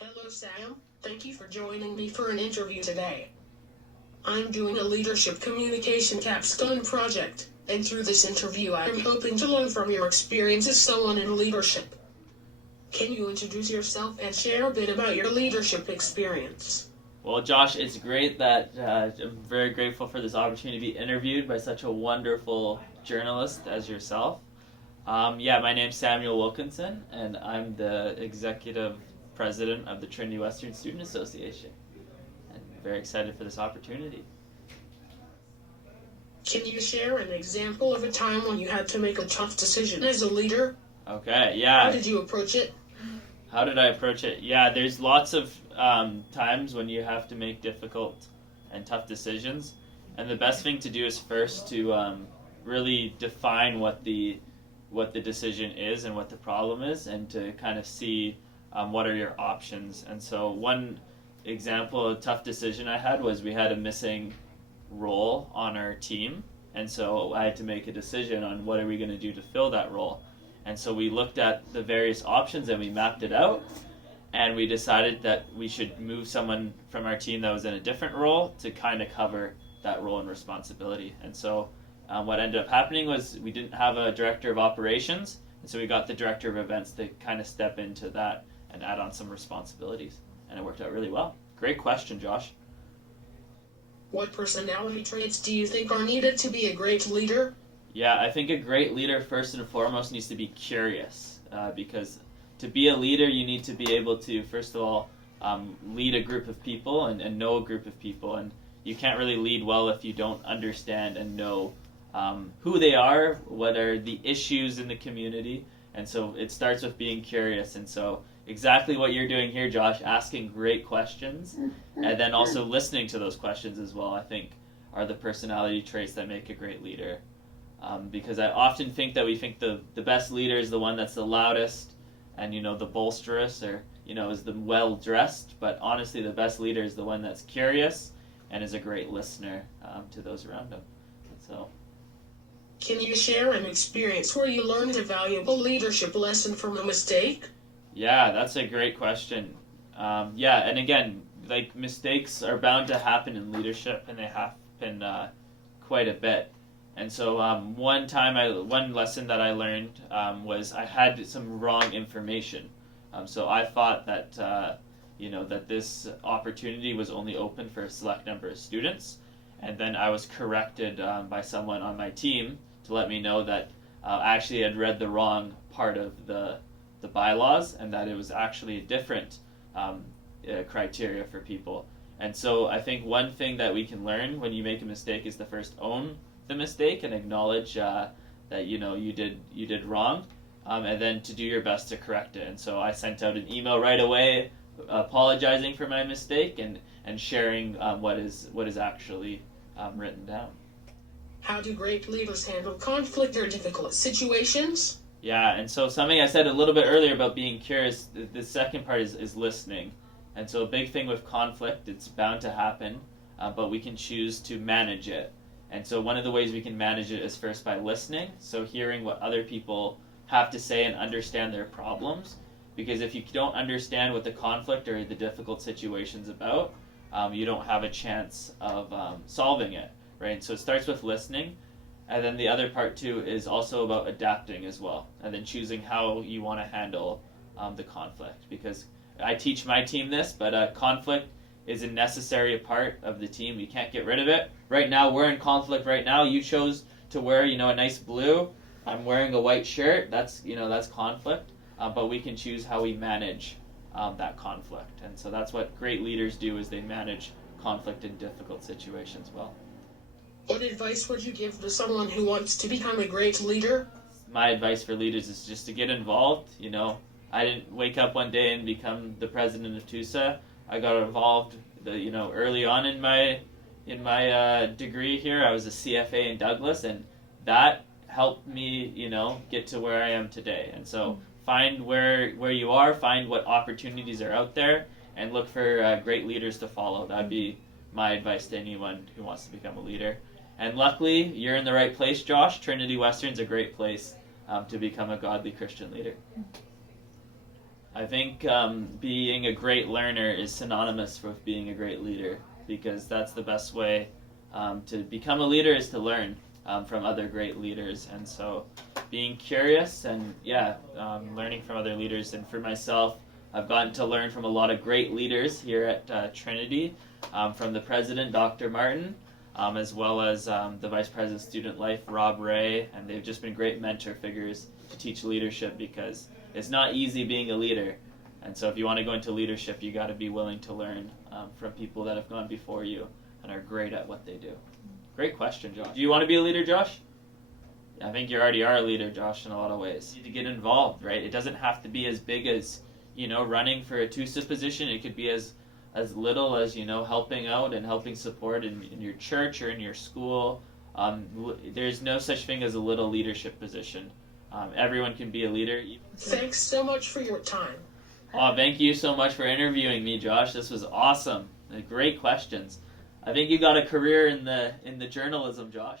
Hello, Sam. Thank you for joining me for an interview today. I'm doing a leadership communication capstone project, and through this interview I'm hoping to learn from your experience as someone in leadership. Can you introduce yourself and share a bit about your leadership experience? Well, Josh, it's great that I'm very grateful for this opportunity to be interviewed by such a wonderful journalist as yourself. My name's Samuel Wilkinson, and I'm the executive president of the Trinity Western Student Association. And very excited for this opportunity. Can you share an example of a time when you had to make a tough decision as a leader? Okay, yeah. How did you approach it? How did I approach it? Yeah, there's lots of times when you have to make difficult and tough decisions, and the best thing to do is first to really define what the decision is and what the problem is, and to kind of see what are your options. And so one example of a tough decision I had was we had a missing role on our team, and so I had to make a decision on what are we going to do to fill that role. And so we looked at the various options and we mapped it out, and we decided that we should move someone from our team that was in a different role to kind of cover that role and responsibility. And so what ended up happening was we didn't have a director of operations, and so we got the director of events to kind of step into that and add on some responsibilities. And it worked out really well. Great question, Josh. What personality traits do you think are needed to be a great leader? Yeah, I think a great leader first and foremost needs to be curious, because to be a leader you need to be able to, first of all, lead a group of people and know a group of people. And you can't really lead well if you don't understand and know who they are, what are the issues in the community. And so it starts with being curious. And so exactly what you're doing here, Josh, asking great questions and then also listening to those questions as well, I think are the personality traits that make a great leader. Because I often think that we think the best leader is the one that's the loudest and, the bolsterous, or, is the well-dressed. But honestly, the best leader is the one that's curious and is a great listener to those around him. So, can you share an experience where you learned a valuable leadership lesson from a mistake? Yeah, that's a great question. And again, like, mistakes are bound to happen in leadership, and they happen quite a bit. And so one lesson that I learned was I had some wrong information. So I thought that that this opportunity was only open for a select number of students, and then I was corrected by someone on my team to let me know that I actually had read the wrong part of the bylaws, and that it was actually a different criteria for people. And so I think one thing that we can learn when you make a mistake is to first own the mistake and acknowledge that you did wrong, and then to do your best to correct it. And so I sent out an email right away apologizing for my mistake and sharing what is actually written down. How do great leaders handle conflict or difficult situations? Yeah, and so something I said a little bit earlier about being curious, the second part is listening. And so a big thing with conflict, it's bound to happen, but we can choose to manage it. And so one of the ways we can manage it is first by listening, so hearing what other people have to say and understand their problems. Because if you don't understand what the conflict or the difficult situation's about, you don't have a chance of solving it, right? So it starts with listening, and then the other part too is also about adapting as well, and then choosing how you want to handle the conflict. Because I teach my team this, but conflict is a necessary part of the team. We can't get rid of it. Right now, we're in conflict right now. You chose to wear, a nice blue. I'm wearing a white shirt. That's conflict. But we can choose how we manage that conflict. And so that's what great leaders do, is they manage conflict in difficult situations well. What advice would you give to someone who wants to become a great leader? My advice for leaders is just to get involved. I didn't wake up one day and become the president of TUSA. I got involved, early on in my degree here. I was a CFA in Douglas, and that helped me, get to where I am today. And so find where you are, find what opportunities are out there, and look for great leaders to follow. That'd be my advice to anyone who wants to become a leader. And luckily, you're in the right place, Josh. Trinity Western's a great place to become a godly Christian leader. I think being a great learner is synonymous with being a great leader, because that's the best way to become a leader, is to learn from other great leaders. And so being curious and learning from other leaders. And for myself, I've gotten to learn from a lot of great leaders here at Trinity, from the president, Dr. Martin, as well as the vice president of student life, Rob Ray, and they've just been great mentor figures to teach leadership, because it's not easy being a leader. And so if you want to go into leadership, you got to be willing to learn from people that have gone before you and are great at what they do. Great question, Josh. Do you want to be a leader, Josh? I think you already are a leader, Josh, in a lot of ways. You need to get involved, right? It doesn't have to be as big as, running for a TUSA position. It could be as little as, helping out and helping support in your church or in your school. There's no such thing as a little leadership position. Everyone can be a leader. Thanks so much for your time. Oh, thank you so much for interviewing me, Josh. This was awesome. Great questions. I think you got a career in the journalism, Josh.